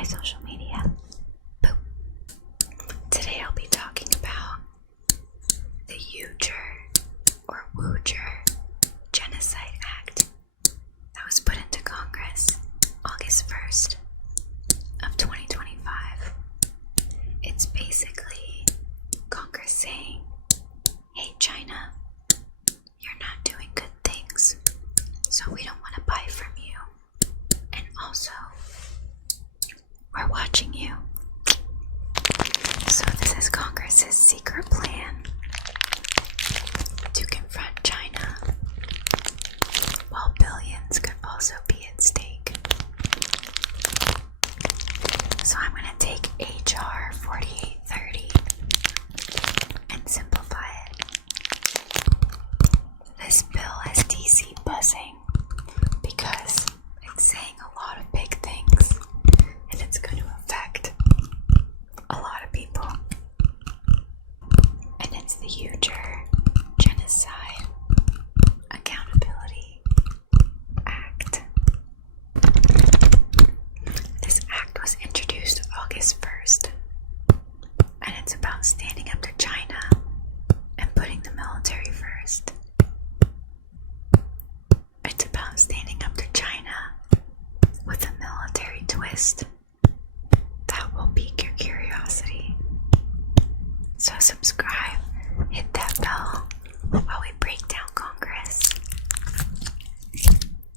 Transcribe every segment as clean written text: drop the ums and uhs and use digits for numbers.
my social media. Boom. Today I'll be talking about the SOOOOO Genocide Act that was put into Congress August 1st of 2025. It's basically Congress saying, hey China, you're not doing good things, so we don't want to buy from you. And also, we're watching you. So this is Congress's secret plan to confront China, while billions could also be at stake. So I'm going to take HR 4830 and simplify it. This bill has DC buzzing because it's saying a lot of big things and it's going to affect a lot of people. And it's the SOOOOO Genocide Accountability Act. This act was introduced August 1st, and it's about standing up to China and putting the military first. It's about standing up to China with a military twist that will pique your curiosity. So subscribe, hit that bell while we break down Congress.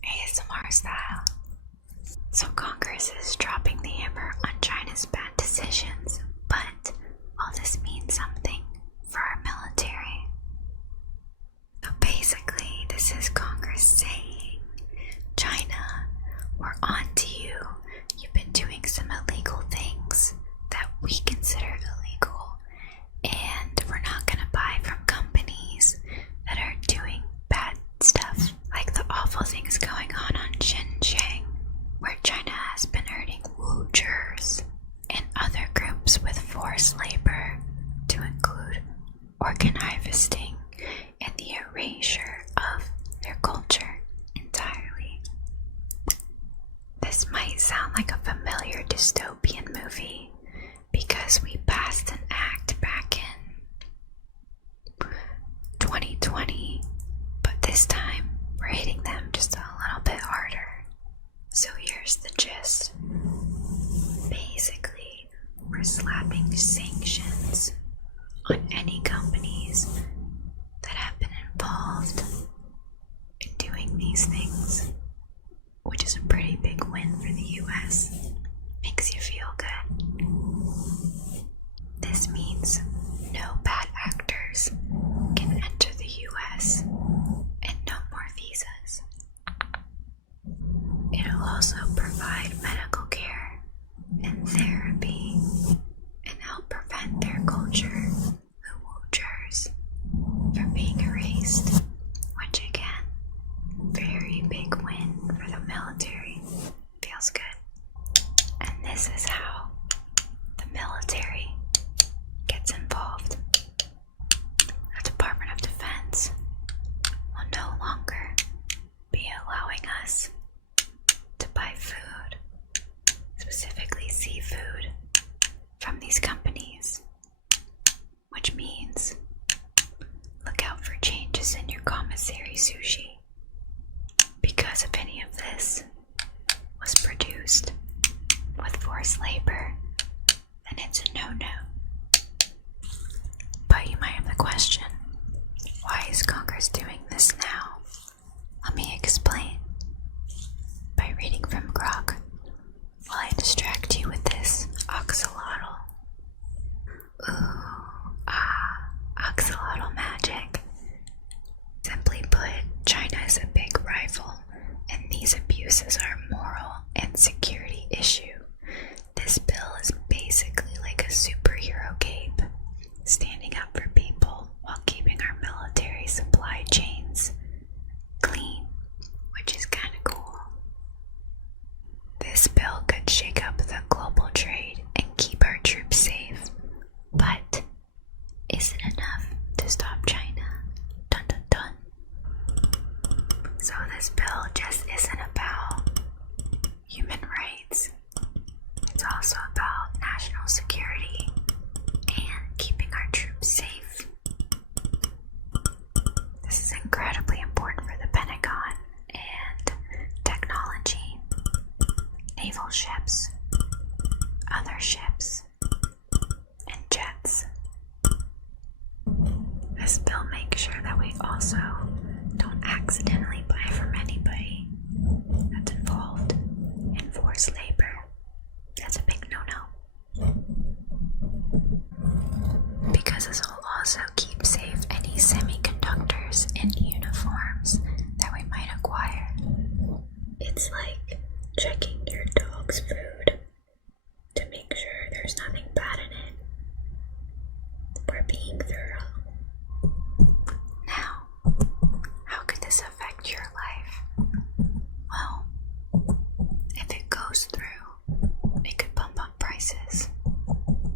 ASMR style. So Congress is dropping the hammer on China's bad decisions, but all this means something for our military. So basically, this is Congress saying, China, we're on to you. You've been doing some illegal things that we consider illegal, and we're not going to buy from companies that are doing bad stuff, like the awful things going on Xinjiang, where China has been hurting Uyghurs and other groups with forced labor, to include organ harvesting and the erasure of their culture entirely. This might sound like a familiar dystopian movie because we passed an act back in 2020, but this time we're hitting them just a little bit harder. So here's the gist. Basically, we're slapping sanctions on any companies that have been involved in doing these things, which is a pretty big win for the US. Makes you feel good. This means no bad actors can enter the US and no more visas. It'll also provide medical care and therapy and help prevent their culture, the Uyghurs, from being erased, which again, very big win for the military. Feels good. And this is how the military gets involved. The Department of Defense will no longer be allowing us to buy food, specifically seafood, from these companies, which means look out for changes in your commissary sushi, because if any of this was produced with forced labor, then it's a no-no. But you might have the question, why is Congress doing this now? Let me explain by reading from Grok while I distract you with this axolotl. Axolotl magic. Simply put, China is a big rival, and these abuses are a moral and security issue. This bill is basically like a superhero cape, standing up for people while keeping our military supply chains clean, which is kind of cool. This bill could shake up the global ships and jets. This bill makes sure that we also don't accidentally buy from anybody that's involved in forced labor. That's a big no-no. Because this will also keep safe any semiconductors and uniforms that we might acquire. It's like checking your dog's food to make sure there's nothing bad in it. We're being thorough. Now, how could this affect your life? Well, if it goes through, it could bump up prices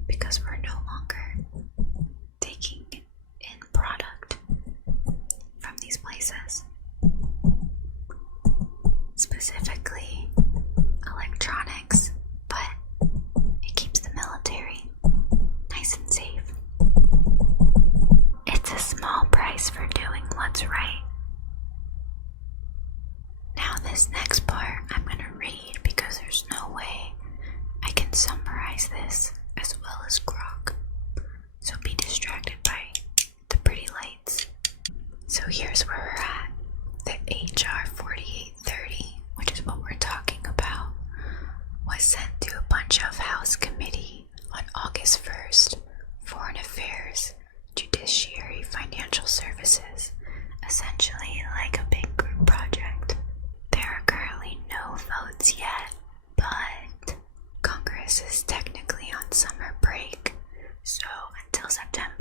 because we're no longer taking in product from these places. Specifically, electronics, but it keeps the military nice and safe. It's a small price for doing what's right. Now this next part I'm going to read because there's no way I can summarize this as well as Grok. So be distracted by the pretty lights. So here's where we're at. The HR 4830, which is what we're talking about, was sent to a bunch of House Committee on August 1st, Foreign Affairs, Judiciary, Financial Services, essentially like a big group project. There are currently no votes yet, but Congress is technically on summer break, so until September